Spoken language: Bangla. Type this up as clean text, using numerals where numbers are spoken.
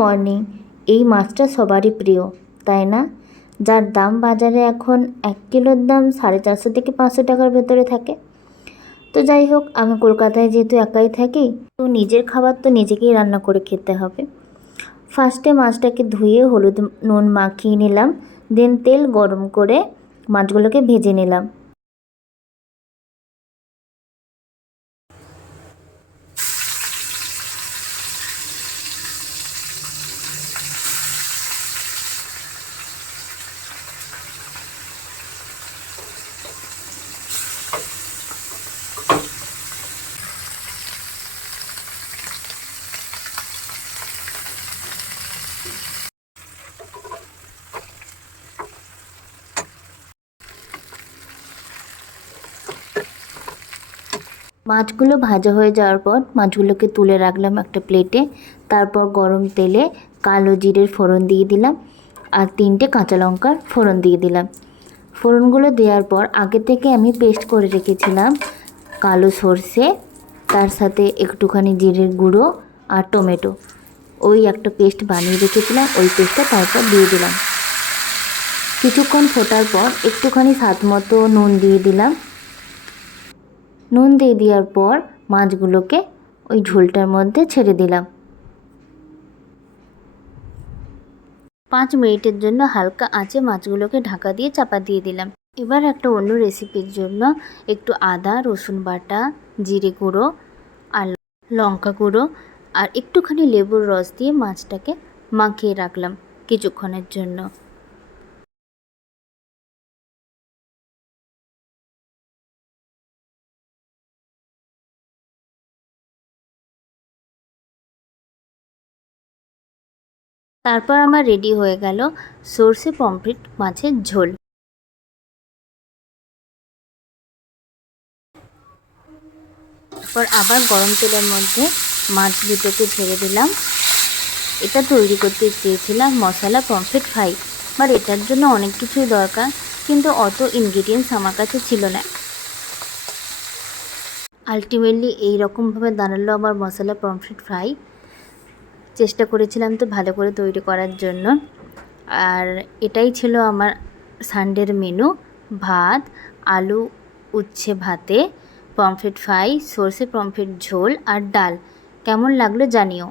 মর্নিং। এই মাছটা সবারই প্রিয়, তাই না? যার দাম বাজারে এখন 1 কিলোর দাম 450 থেকে 500 টাকার ভেতরে থাকে। তো যাই হোক, আমি কলকাতায় যেহেতু একাই থাকি, তো নিজের খাবার তো নিজেকেই রান্না করে খেতে হবে। ফার্স্টে মাছটাকে ধুয়ে হলুদ নুন মাখিয়ে নিলাম, দেন তেল গরম করে মাছগুলোকে ভেজে নিলাম। মাছগুলো ভাজা হয়ে যাওয়ার পর মাছগুলোকে তুলে রাখলাম একটা প্লেটে। তারপর গরম তেলে কালো জিরের ফোড়ন দিয়ে দিলাম আর 3টে কাঁচা লঙ্কার ফোড়ন দিয়ে দিলাম। ফোড়নগুলো দেওয়ার পর আগে থেকে আমি পেস্ট করে রেখেছিলাম কালো সর্ষে, তার সাথে একটুখানি জিরের গুঁড়ো আর টমেটো, ওই একটা পেস্ট বানিয়ে রেখেছিলাম, ওই পেস্টটা তারপর দিয়ে দিলাম। কিছুক্ষণ ফোটার পর একটুখানি স্বাদ মতো নুন দিয়ে দিলাম। নুন দিয়ে দেওয়ার পর মাছগুলোকে ওই ঝোলটার মধ্যে ছেড়ে দিলাম। 5 মিনিটের জন্য হালকা আঁচে মাছগুলোকে ঢাকা দিয়ে চাপা দিয়ে দিলাম। এবার একটা অন্য রেসিপির জন্য একটু আদা রসুন বাটা, জিরে গুঁড়ো আর লঙ্কা গুঁড়ো আর একটুখানি লেবুর রস দিয়ে মাছটাকে মাখিয়ে রাখলাম কিছুক্ষণের জন্য। তারপর আমার রেডি হয়ে গেল সর্ষে পমফ্রেট মাছের ঝোল। তারপর আবার গরম তেলের মধ্যে মাছ দুটোকে ছেড়ে দিলাম। এটা তৈরি করতে চেয়েছিলাম মশলা পমফ্রেট ফ্রাই, বাট এটার জন্য অনেক কিছুই দরকার, কিন্তু অত ইনগ্রিডিয়েন্টস আমার কাছে ছিল না। আলটিমেটলি এইরকমভাবে দাঁড়ালো আমার মশলা পমফ্রেট ফ্রাই। চেষ্টা করেছিলাম তো ভালো করে তৈরি করার জন্য। আর এটাই ছিল আমার সানডের মেনু: ভাত, আলু উচ্ছে ভাতে, পমফ্রেট ফ্রাই, সর্ষে পমফ্রেট ঝোল আর ডাল। কেমন লাগলো জানিও।